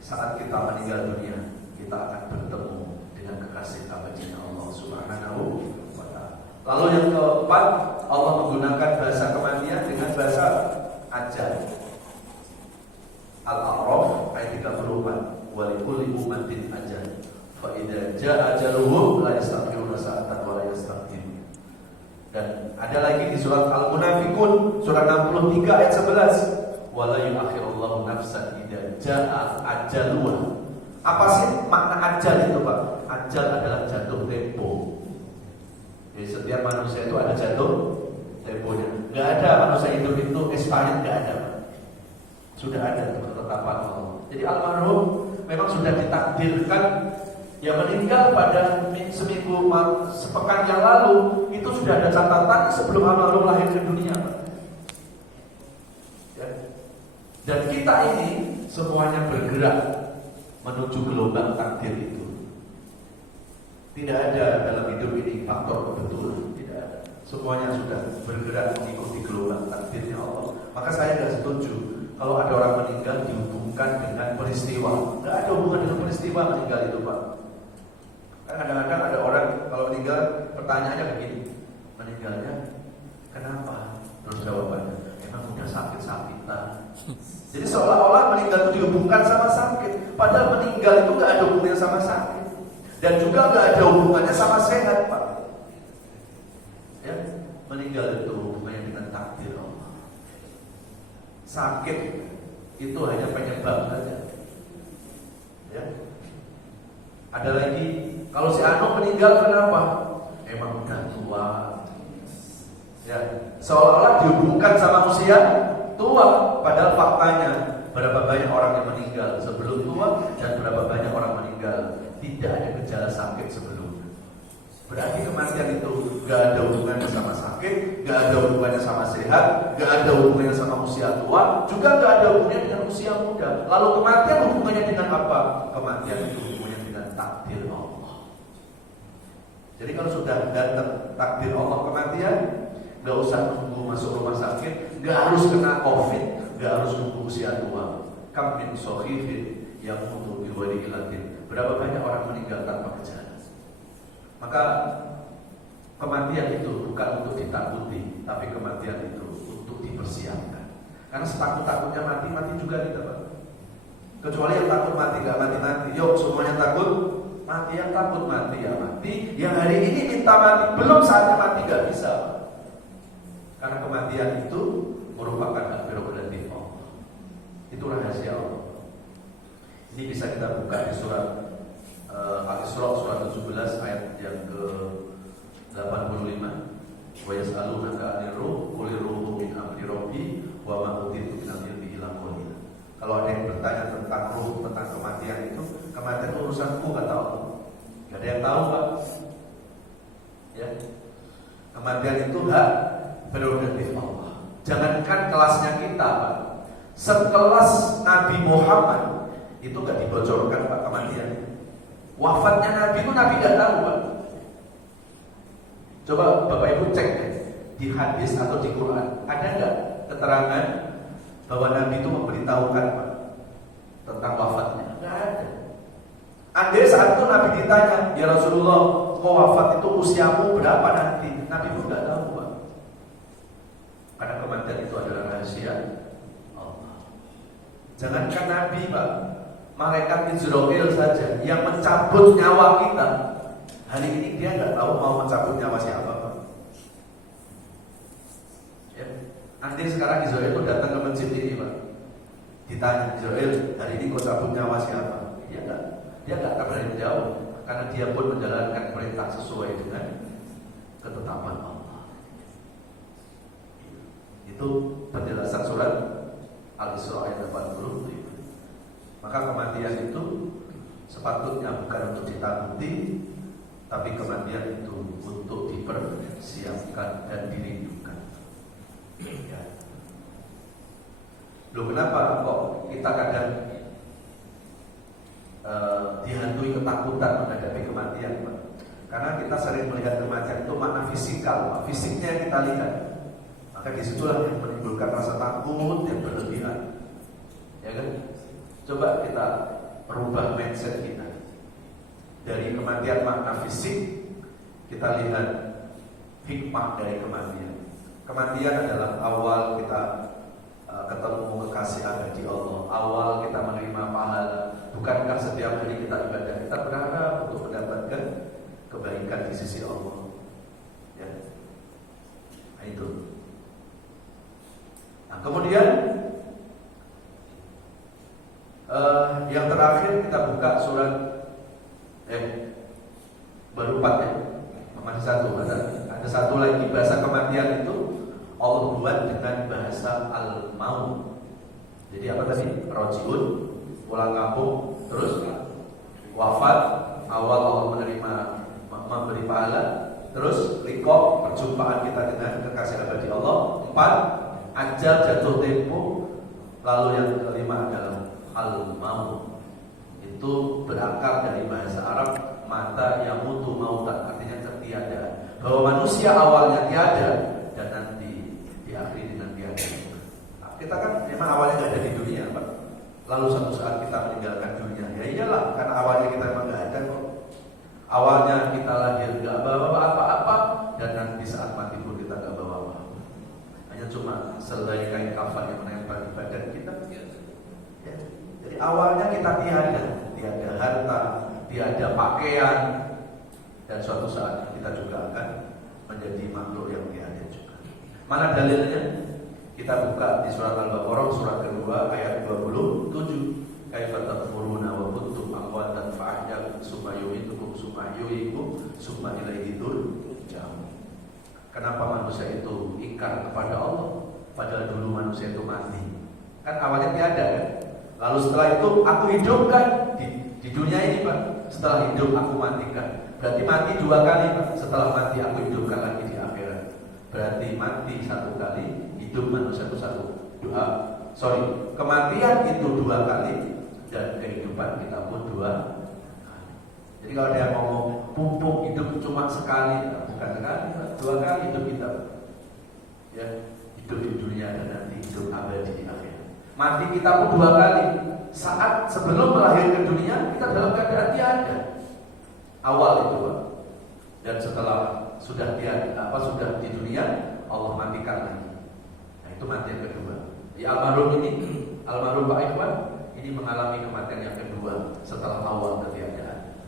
saat kita meninggal dunia, kita akan bertemu dengan kekasih abadinya Allah Subhanahu. Lalu yang keempat, Allah menggunakan bahasa kematian dengan bahasa ajal. Al-A'raf ayat 34. Wa likulli ummatin ajal. Fa idza jaa ajaluhum la yastakhiruna sa'atan wa la yastaqdimun. Dan ada lagi di surat Al-Munafiqun surat 63 ayat 11. Wa la yu'akhirullahu nafsan idza jaa ajaluha. Apa sih makna ajal itu, Pak? Ajal adalah jatuh tempo. Jadi setiap manusia itu ada jatuh temponya. Gak ada manusia hidup itu expired, gak ada. Sudah ada ketetapan Allah. Jadi almarhum memang sudah ditakdirkan ya meninggal pada seminggu sepekan yang lalu. Itu sudah ada catatan sebelum almarhum lahir ke dunia. Ya. Dan kita ini semuanya bergerak menuju gelombang takdir itu. Tidak ada dalam hidup ini faktor kebetulan, tidak ada. Semuanya sudah bergerak mengikuti gelombang takdirnya Allah. Maka saya tidak setuju kalau ada orang meninggal dihukum dihubungkan dengan peristiwa. Nggak ada hubungan dengan peristiwa meninggal itu, Pak. Kan kadang-kadang ada orang kalau meninggal, pertanyaannya begini, meninggalnya kenapa? Terus jawabannya, emang udah sakit-sakitan. Jadi seolah-olah meninggal itu dihubungkan sama sakit, padahal meninggal itu nggak ada hubungannya sama sakit, dan juga nggak ada hubungannya sama sehat, Pak. Ya, meninggal itu hubungannya dengan takdir Allah. Sakit itu hanya penyebab saja. Ya. Ada lagi, kalau si Anu meninggal kenapa? Emang udah tua. Ya, seolah-olah dihubungkan sama usia tua, padahal faktanya berapa banyak orang yang meninggal sebelum tua dan berapa banyak orang meninggal tidak ada gejala sakit sebelumnya. Berarti kematian itu gak ada hubungannya sama sakit, gak ada hubungannya sama sehat, gak ada hubungannya sama usia tua, juga gak ada hubungannya dengan usia muda. Lalu kematian hubungannya dengan apa? Kematian itu hubungannya dengan takdir Allah. Jadi kalau sudah datang takdir Allah kematian, gak usah nunggu masuk rumah sakit, gak harus kena COVID, gak harus nunggu usia tua. Kam min sohifin yang mutu biwadi ilatin. Berapa banyak orang meninggal tanpa gejala. Maka kematian itu bukan untuk ditakuti, tapi kematian itu untuk dipersiapkan. Karena setakut-takutnya mati juga kita, Pak. Kecuali yang takut mati gak mati-mati. Yuk semuanya takut mati, yang takut mati ya mati. Yang hari ini minta mati, belum saatnya mati gak bisa, Pak. Karena kematian itu merupakan hak prerogatif Allah. Itu rahasia Allah. Ini bisa kita buka di surat Al-Isra surat 17 ayat yang ke-85. Wa yas'alunaka 'anir ruh, qulir ruhu min amri rabbi wa ma utitu min ilmi illa qalila. Kalau ada yang bertanya tentang ruh, tentang kematian itu urusanku, kata Allah. Gak ada yang tahu, Pak. Ya. Kematian itu hak prerogatif Allah. Jangankan kelasnya kita, Pak, sekelas Nabi Muhammad itu gak dibocorkan, Pak, kematian. Wafatnya Nabi itu Nabi gak tahu, Pak. Coba Bapak Ibu cek deh, di hadis atau di Quran ada gak keterangan bahwa Nabi itu memberitahukan, Pak, tentang wafatnya? Gak ada. Andai saat itu Nabi ditanya, ya Rasulullah, kau wafat itu usiamu berapa nanti? Nabi pun gak tahu, Pak. Karena kematian itu adalah rahasia Allah. Jangankan Nabi, Pak, malaikat Israel saja yang mencabut nyawa kita, hari ini dia nggak tahu mau mencabut nyawa siapa, Pak. Ya. Nanti sekarang Israel itu datang ke masjid ini, Pak, ditanya, Israel, hari ini kau cabut nyawa siapa? Dia nggak akan berani menjawab, karena dia pun menjalankan perintah sesuai dengan ketetapan Allah. Itu penjelasan surat Al-Isra ayat 80. Maka kematian itu sepatutnya bukan untuk ditakuti, tapi kematian itu untuk dipersiapkan dan dirindukan. Ya. Loh, kenapa kok kita kadang dihantui ketakutan menghadapi kematian, Pak? Karena kita sering melihat kematian itu makna fisikal, Pak. Fisiknya yang kita lihat. Maka disitulah yang menimbulkan rasa takut yang berlebihan. Ya kan? Coba kita rubah mindset kita. Dari kematian makna fisik, kita lihat hikmah dari kematian. Kematian adalah awal kita ketemu kekasih abadi Allah, awal kita menerima pahala. Bukankah setiap hari kita ibadah, kita berharap untuk mendapatkan kebaikan di sisi Allah? Ya. Nah, itu. Nah, kemudian yang terakhir kita buka surat baru 4 ya, masih satu, ada satu lagi. Bahasa kematian itu Allah buat dengan bahasa al-maut. Jadi apa tadi? Rojiun, pulang kampung, terus wafat, awal Allah menerima, memberi pahala, terus liqa, perjumpaan kita dengan kekasih abadi Allah. 4, ajal, jatuh tempo. Lalu yang kelima adalah al-maut. Itu berakar dari bahasa Arab mata yamutu mautan, artinya tertiada. Bahwa manusia awalnya tiada dan nanti diakhiri dengan tiada. Nah, kita kan memang awalnya tidak ada di dunia, Pak. lalu suatu saat kita meninggalkan dunia. Ya iyalah, karena awalnya kita memang nggak ada kok. Awalnya kita lahir nggak bawa apa-apa, dan nanti saat mati pun kita nggak bawa apa-apa. Hanya cuma selai kain kafan yang menempel di badan kita. Ya. Jadi awalnya kita tiada harta, tiada pakaian, dan suatu saat kita juga akan menjadi makhluk yang tiada juga. Mana dalilnya? Kita buka di surat Al-Baqarah surat kedua ayat 27. Kaifa takfuruna wa kuntum amwatan fa ahyaakum summa yumitukum summa yuhyikum summa ilaihi turja'un. Kenapa manusia itu ingkar kepada Allah padahal dulu manusia itu mati? Kan awalnya tiada kan? Lalu setelah itu aku hidupkan di dunia ini Pak. Setelah hidup aku matikan. Berarti mati dua kali Pak. Setelah mati aku hidupkan lagi di akhirat. Berarti mati satu kali, hidup manusia itu satu. Kematian itu dua kali dan kehidupan kita pun dua kali. Jadi kalau ada yang ngomong pupuk hidup cuma sekali, bukan sekali, dua kali hidup kita. Ya, hidup di dunia dan nanti hidup abadi di akhirat. Mati kita pun dua kali. Saat sebelum melahir ke dunia kita dalam keadaan tiada. Awal itu Pak. Dan setelah sudah di dunia Allah matikan lagi. Nah itu mati yang kedua. Di almarhum Pak Ikhwan ini mengalami kematian yang kedua setelah awal ketiadaan.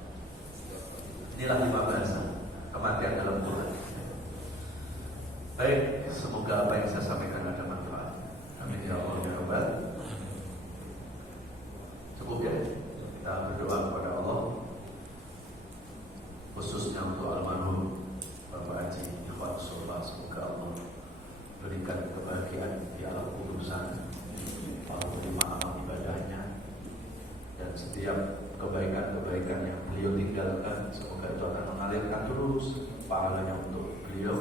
Inilah 5 bahasa kematian dalam Quran. Baik, semoga apa yang saya sampaikan ada manfaat. Amin ya Allah ya Rabbal. Cukup ya, kita berdoa kepada Allah khususnya untuk almarhum Bapak Haji Ikhwan Sholah. Semoga Allah berikan kebahagiaan di alam kubur sana, Allah terima amal ibadahnya, dan setiap kebaikan-kebaikan yang beliau tinggalkan semoga itu akan mengalirkan terus pahalanya untuk beliau.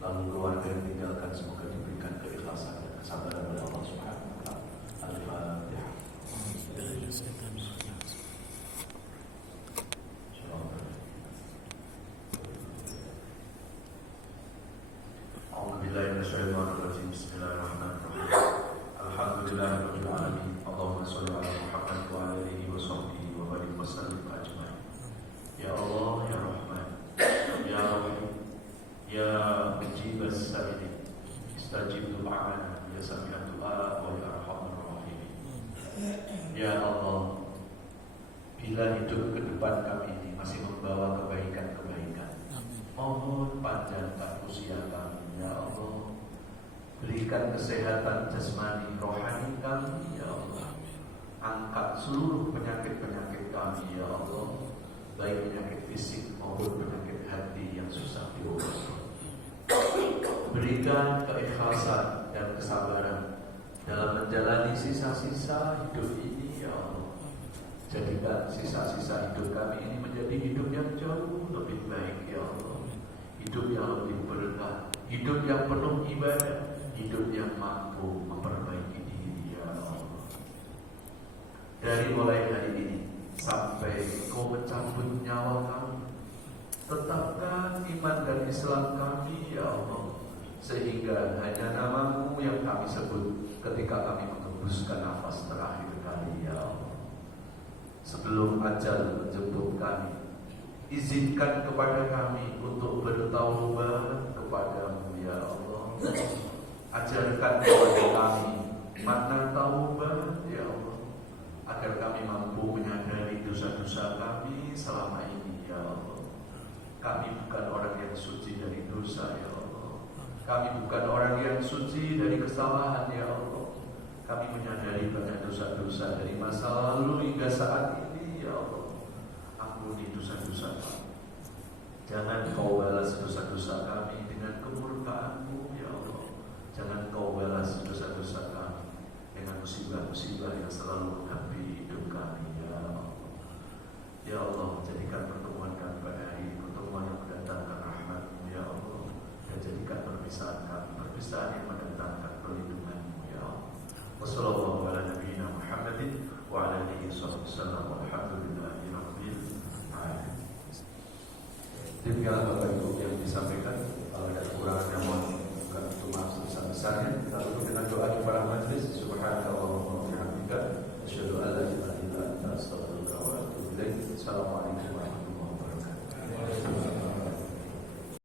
Lalu keluarga yang tinggalkan semoga diberikan keikhlasan dan kesabaran oleh Allah Subhanahu wa taala. Al-Fatihah. A'udzubillahiminasyaitonirrajim. Bismillahirrahmanirrahim. Alhamdulillahirabbil alamin. Allahumma shalli ala Muhammad wa ala alihi wa sahbihi wa barik wa sallim ajmain. Ya Allah ya Rahman, ya Rahim, ya mujibas sa'ilin, istajib du'ana, ya sami'ad du'a wa ya arhamar rahimin. Ya Allah, bila hidup ke depan kami ini masih membawa kebaikan-kebaikan, mohon panjangkan usia kami ya Allah. Berikan kesehatan jasmani rohani kami ya Allah. Angkat seluruh penyakit-penyakit kami ya Allah, baik penyakit fisik maupun penyakit hati yang susah diobati. Berikan keikhlasan dan kesabaran dalam menjalani sisa-sisa hidup ini ya Allah. Jadikan sisa-sisa hidup kami ini menjadi hidup yang jauh lebih baik ya Allah. Hidup yang lebih berkah, hidup yang penuh ibadah, hidup yang mampu memperbaiki diri ya Allah. Dari mulai hari ini sampai Kau mencabut nyawa kami, tetapkan iman dan Islam kami ya Allah, sehingga hanya nama-Mu yang kami sebut ketika kami mengembuskan nafas terakhir kali ya Allah. Sebelum ajal menjemput kami, izinkan kepada kami untuk bertaubat kepada-Mu ya Allah. Ajarkan kepada kami makna taubat ya Allah, agar kami mampu menyadari dosa-dosa kami selama ini ya Allah. Kami bukan orang yang suci dari dosa ya Allah. Kami bukan orang yang suci dari kesalahan ya Allah. Kami menyadari banyak dosa-dosa dari masa lalu hingga saat ini ya Allah. Ampuni dosa-dosa kami. Jangan Kau balas dosa-dosa kami dengan kemurkaan-Mu ya Allah. Jangan Kau balas dosa-dosa kami dengan musibah-musibah yang selalu menghampiri hidup kami ya Allah. Ya Allah, jadikan pertemuan kami pada hari ini pertemuan yang mendatangkan rahmat-Mu ya Allah, dan jadikan perpisahan kami perpisahan yang mendatangkan perlindungan-Mu ya Allah. Wassallallahu ala nabiyyina Muhammadin wa ala alihi wasallam walhamdulillahi rabbil alamin. Demikianlah Bapak Ibu yang disampaikan. Kalau ada kekurangan yang mohon untuk maaf sebesar-besarnya. Kita tutup dengan doa kepada majelis. Subhanallah wa bihamdika. Wassalamualaikum